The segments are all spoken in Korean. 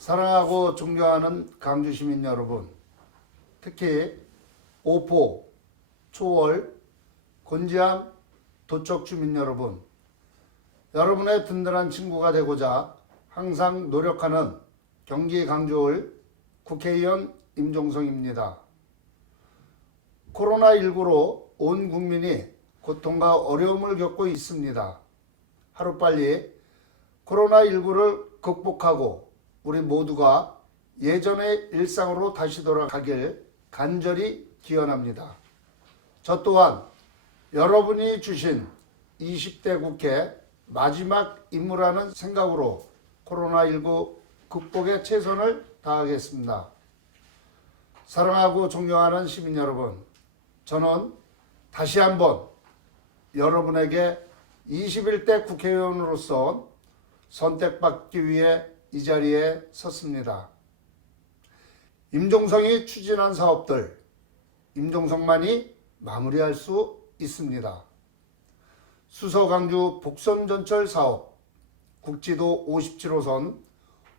사랑하고 존경하는 강주 시민 여러분, 특히 오포, 초월, 곤지암, 도척 주민 여러분, 여러분의 든든한 친구가 되고자 항상 노력하는 경기 강주을 국회의원 임종성입니다. 코로나19로 온 국민이 고통과 어려움을 겪고 있습니다. 하루빨리 코로나19를 극복하고 우리 모두가 예전의 일상으로 다시 돌아가길 간절히 기원합니다. 저 또한 여러분이 주신 20대 국회 마지막 임무라는 생각으로 코로나19 극복에 최선을 다하겠습니다. 사랑하고 존경하는 시민 여러분, 저는 다시 한번 여러분에게 21대 국회의원으로서 선택받기 위해 이 자리에 섰습니다. 임종성이 추진한 사업들, 임종성만이 마무리할 수 있습니다. 수서강주 복선전철 사업, 국지도 57호선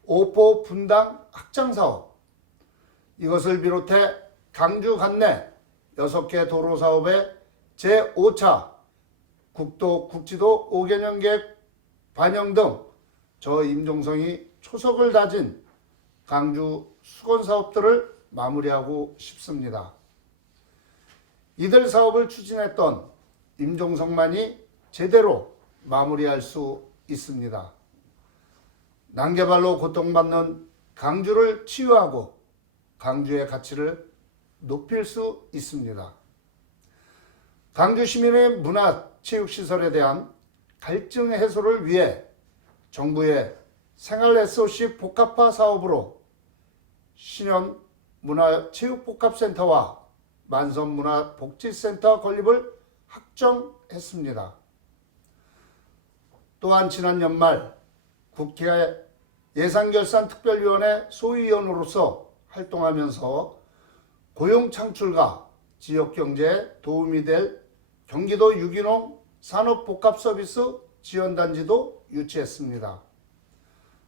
오포 분당 확장 사업, 이것을 비롯해 강주 관내 6개 도로 사업의 제5차 국도 국지도 5개년 계획 반영 등 저 임종성이 초석을 다진 강주 수건 사업들을 마무리하고 싶습니다. 이들 사업을 추진했던 임종성만이 제대로 마무리할 수 있습니다. 난개발로 고통받는 강주를 치유하고 강주의 가치를 높일 수 있습니다. 강주 시민의 문화 체육시설에 대한 갈증 해소를 위해 정부의 생활 SOC 복합화 사업으로 신현 문화체육복합센터와 만선문화복지센터 건립을 확정했습니다. 또한 지난 연말 국회 예산결산특별위원회 소위원으로서 활동하면서 고용창출과 지역경제에 도움이 될 경기도 유기농 산업복합서비스 지원단지도 유치했습니다.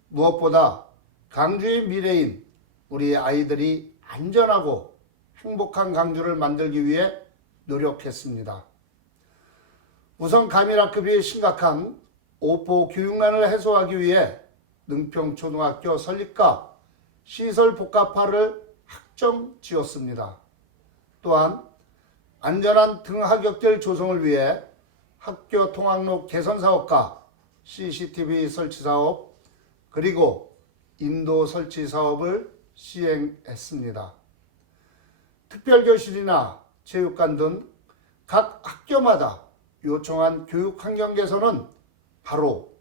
무엇보다 강주의 미래인 우리 아이들이 안전하고 행복한 강주를 만들기 위해 노력했습니다. 우선 가미락급이 심각한 오포 교육난을 해소하기 위해 능평초등학교 설립과 시설 복합화를 확정 지었습니다. 또한 안전한 등하굣길 조성을 위해 학교 통학로 개선 사업과 CCTV 설치 사업, 그리고 인도 설치 사업을 시행했습니다. 특별교실이나 체육관 등 각 학교마다 요청한 교육 환경 개선은 바로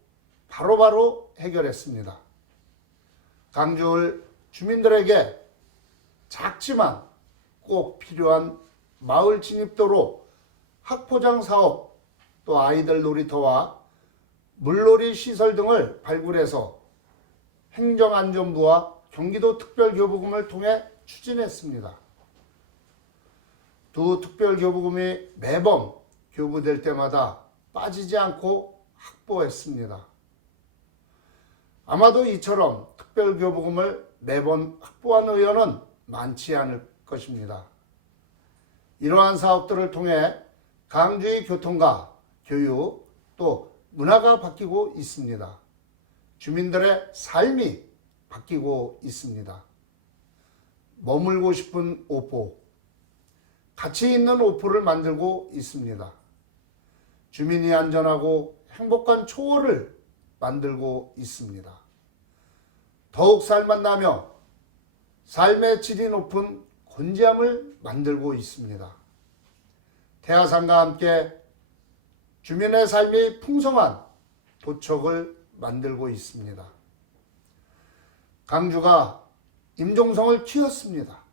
해결했습니다. 강주을 주민들에게 작지만 꼭 필요한 마을 진입도로, 학포장 사업, 또 아이들 놀이터와 물놀이 시설 등을 발굴해서 행정안전부와 경기도 특별교부금을 통해 추진했습니다. 두 특별교부금이 매번 교부될 때마다 빠지지 않고 확보했습니다. 아마도 이처럼 특별교부금을 매번 확보한 의원은 많지 않을 것입니다. 이러한 사업들을 통해 강주의 교통과 교육, 또 문화가 바뀌고 있습니다. 주민들의 삶이 바뀌고 있습니다. 머물고 싶은 오포, 가치 있는 오포를 만들고 있습니다. 주민이 안전하고 행복한 초월을 만들고 있습니다. 더욱 살맛나며 삶의 질이 높은 곤지암을 만들고 있습니다. 태화산과 함께 주민의 삶이 풍성한 도척을 만들고 있습니다. 강주가 임종성을 키웠습니다.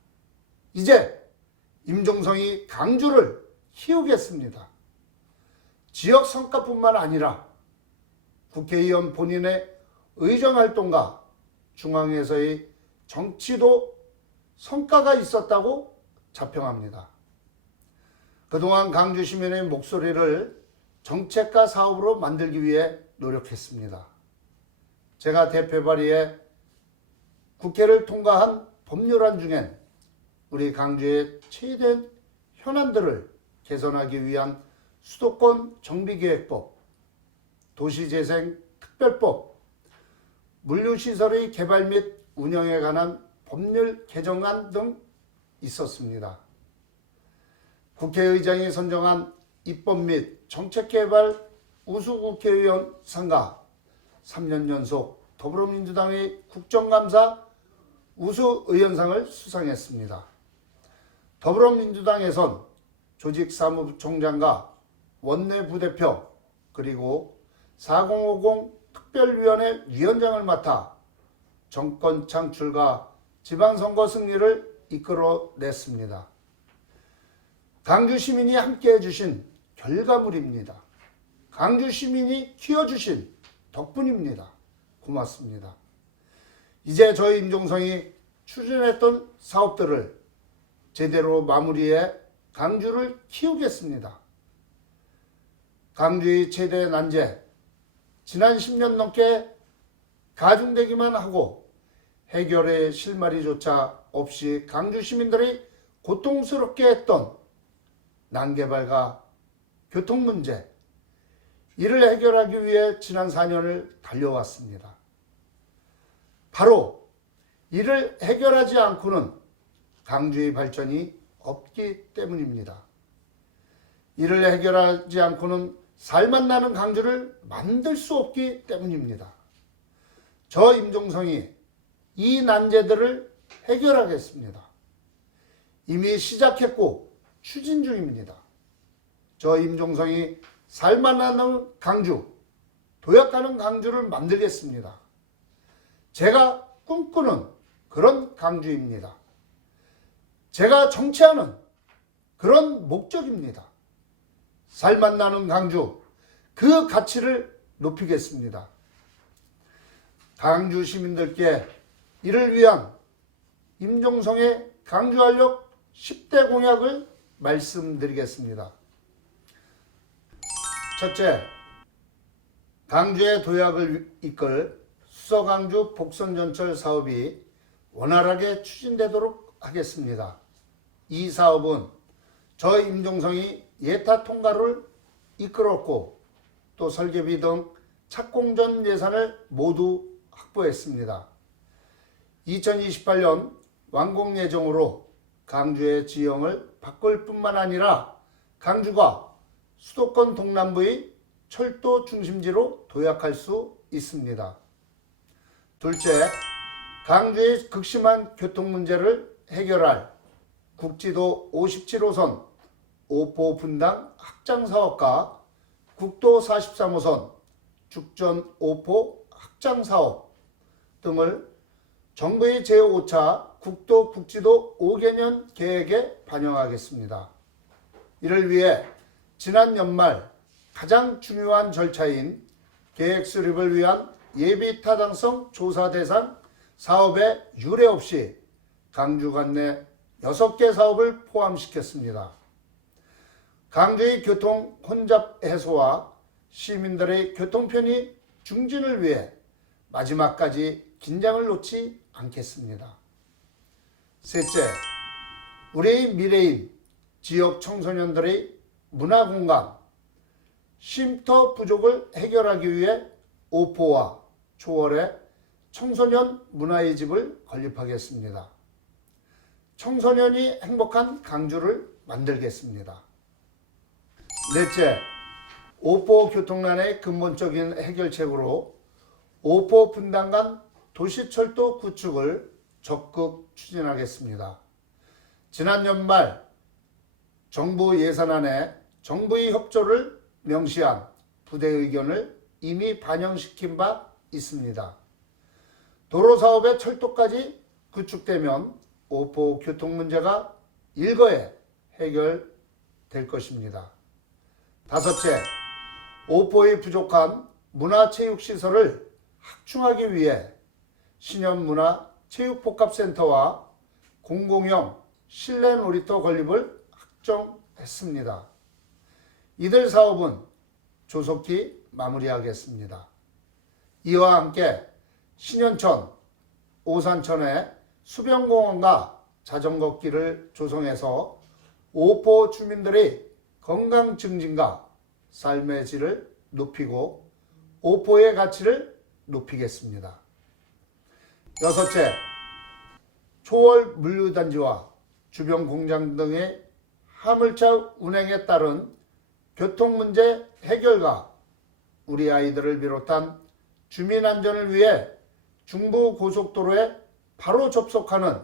이제 임종성이 강주를 키우겠습니다. 지역 성과뿐만 아니라 국회의원 본인의 의정활동과 중앙에서의 정치도 성과가 있었다고 자평합니다. 그동안 강주 시민의 목소리를 정책과 사업으로 만들기 위해 노력했습니다. 제가 대표 발의에 국회를 통과한 법률안 중엔 우리 강주의 최대 현안들을 개선하기 위한 수도권 정비계획법, 도시재생특별법, 물류시설의 개발 및 운영에 관한 법률 개정안 등 있었습니다. 국회의장이 선정한 입법 및 정책개발 우수국회의원 상가 3년 연속 더불어민주당의 국정감사 우수의원상을 수상했습니다. 더불어민주당에선 조직사무총장과 원내부대표 그리고 4050 특별위원회 위원장을 맡아 정권 창출과 지방선거 승리를 이끌어냈습니다. 강주 시민이 함께해 주신 결과물입니다. 강주 시민이 키워주신 덕분입니다. 고맙습니다. 이제 저희 임종성이 추진했던 사업들을 제대로 마무리해 강주를 키우겠습니다. 강주의 최대 난제, 지난 10년 넘게 가중되기만 하고 해결의 실마리조차 없이 강주 시민들이 고통스럽게 했던 난개발과 교통 문제, 이를 해결하기 위해 지난 4년을 달려왔습니다. 바로 이를 해결하지 않고는 강주의 발전이 없기 때문입니다. 이를 해결하지 않고는 살맛 나는 강주를 만들 수 없기 때문입니다. 저 임종성이 이 난제들을 해결하겠습니다. 이미 시작했고 추진 중입니다. 저 임종성이 살맛 나는 강주, 도약하는 강주를 만들겠습니다. 제가 꿈꾸는 그런 강주입니다. 제가 정치하는 그런 목적입니다. 살맛 나는 강주, 그 가치를 높이겠습니다. 강주 시민들께 이를 위한 임종성의 강주활력 10대 공약을 말씀드리겠습니다. 첫째, 강주의 도약을 이끌 수서강주 복선전철 사업이 원활하게 추진되도록 하겠습니다. 이 사업은 저 임종성이 예타 통과를 이끌었고 또 설계비 등 착공전 예산을 모두 확보했습니다. 2028년 완공 예정으로 강주의 지형을 바꿀 뿐만 아니라 강주가 수도권 동남부의 철도 중심지로 도약할 수 있습니다. 둘째, 강주의 극심한 교통 문제를 해결할 국지도 57호선 오포 분당 확장 사업과 국도 43호선 죽전 오포 확장 사업 등을 정부의 제5차 국도 국지도 5개년 계획에 반영하겠습니다. 이를 위해 지난 연말 가장 중요한 절차인 계획 수립을 위한 예비 타당성 조사 대상 사업에 유례 없이 강주 관내 6개 사업을 포함시켰습니다. 강주의 교통 혼잡 해소와 시민들의 교통 편의 증진을 위해 마지막까지 긴장을 놓지 않겠습니다. 셋째, 우리의 미래인 지역 청소년들의 문화공간, 쉼터 부족을 해결하기 위해 오포와 초월에 청소년 문화의 집을 건립하겠습니다. 청소년이 행복한 강주를 만들겠습니다. 넷째, 오포 교통난의 근본적인 해결책으로 오포 분당 간 도시철도 구축을 적극 추진하겠습니다. 지난 연말 정부 예산안에 정부의 협조를 명시한 부대 의견을 이미 반영시킨 바 있습니다. 도로사업의 철도까지 구축되면 오포 교통 문제가 일거에 해결될 것입니다. 다섯째, 오포의 부족한 문화체육시설을 확충하기 위해 신현문화체육복합센터와 공공형 실내 놀이터 건립을 확정했습니다. 이들 사업은 조속히 마무리하겠습니다. 이와 함께 신현천, 오산천에 수변공원과 자전거길을 조성해서 오포 주민들의 건강 증진과 삶의 질을 높이고 오포의 가치를 높이겠습니다. 여섯째, 초월 물류단지와 주변 공장 등의 화물차 운행에 따른 교통문제 해결과 우리 아이들을 비롯한 주민 안전을 위해 중부고속도로에 바로 접속하는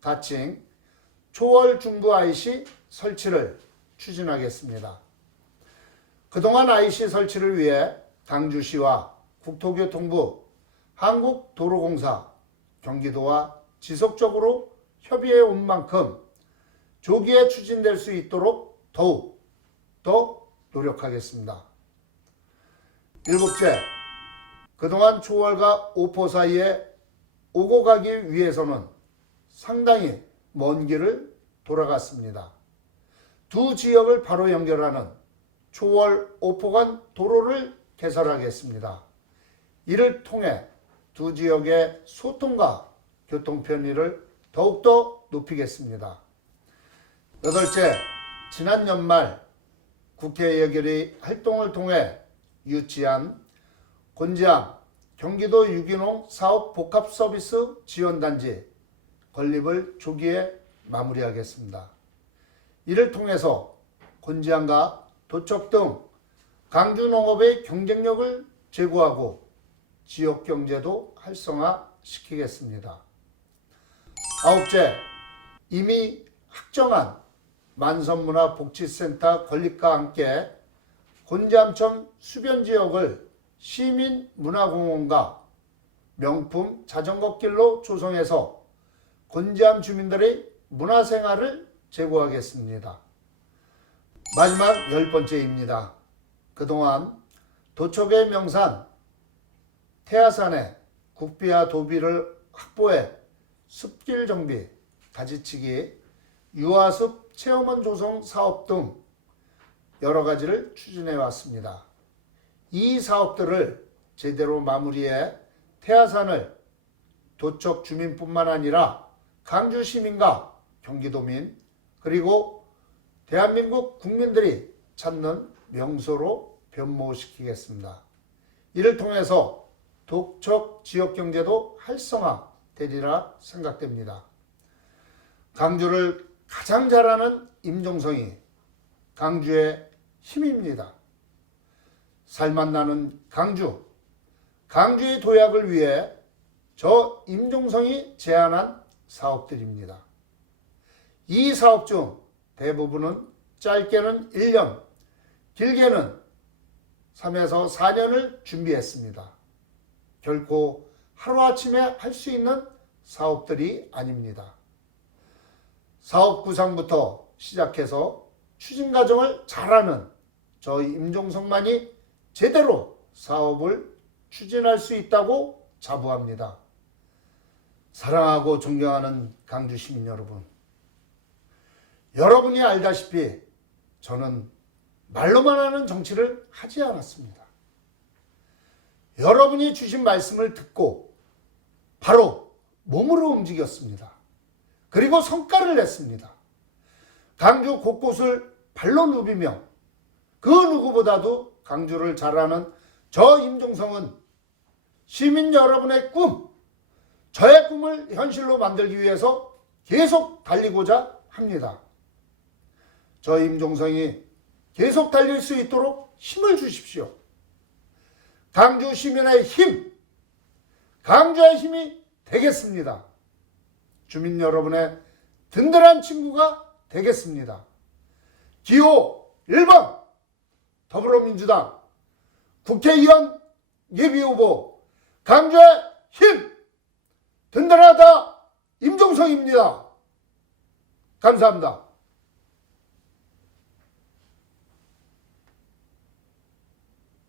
가칭 초월 중부 IC 설치를 추진하겠습니다. 그동안 IC 설치를 위해 광주시와 국토교통부, 한국도로공사, 경기도와 지속적으로 협의해 온 만큼 조기에 추진될 수 있도록 더욱 더 노력하겠습니다. 일곱째, 그동안 초월과 오포 사이에 오고 가기 위해서는 상당히 먼 길을 돌아갔습니다. 두 지역을 바로 연결하는 초월 오포 간 도로를 개설하겠습니다. 이를 통해 두 지역의 소통과 교통 편의를 더욱더 높이겠습니다. 여덟째, 지난 연말 국회 예결위 활동을 통해 유치한 곤지암 경기도 유기농 사업 복합 서비스 지원단지 건립을 조기에 마무리하겠습니다. 이를 통해서 곤지암과 도척 등 강주 농업의 경쟁력을 제고하고 지역 경제도 활성화시키겠습니다. 아홉째, 이미 확정한 만선문화복지센터 건립과 함께 곤지암천 수변지역을 시민문화공원과 명품 자전거길로 조성해서 곤지암 주민들의 문화생활을 제고하겠습니다. 마지막 10번째입니다. 그동안 도척의 명산 태화산에 국비와 도비를 확보해 숲길 정비, 가지치기, 유아숲 체험원 조성 사업 등 여러 가지를 추진해 왔습니다. 이 사업들을 제대로 마무리해 태화산을 도척 주민뿐만 아니라 강주 시민과 경기도민 그리고 대한민국 국민들이 찾는 명소로 변모시키겠습니다. 이를 통해서 도척 지역 경제도 활성화되리라 생각됩니다. 강주를 가장 잘하는 임종성이 강주의 힘입니다. 살맛 나는 강주, 강주의 도약을 위해 저 임종성이 제안한 사업들입니다. 이 사업 중 대부분은 짧게는 1년, 길게는 3에서 4년을 준비했습니다. 결코 하루아침에 할 수 있는 사업들이 아닙니다. 사업 구상부터 시작해서 추진 과정을 잘하는 저 임종성만이 제대로 사업을 추진할 수 있다고 자부합니다. 사랑하고 존경하는 강주 시민 여러분, 여러분이 알다시피 저는 말로만 하는 정치를 하지 않았습니다. 여러분이 주신 말씀을 듣고 바로 몸으로 움직였습니다. 그리고 성과를 냈습니다. 강주 곳곳을 발로 누비며 그 누구보다도 강주를 잘 아는 저 임종성은 시민 여러분의 꿈, 저의 꿈을 현실로 만들기 위해서 계속 달리고자 합니다. 저 임종성이 계속 달릴 수 있도록 힘을 주십시오. 강주 시민의 힘, 강주의 힘이 되겠습니다. 주민 여러분의 든든한 친구가 되겠습니다. 기호 1번 더불어민주당 국회의원 예비후보 강주의 힘 든든하다 임종성입니다. 감사합니다.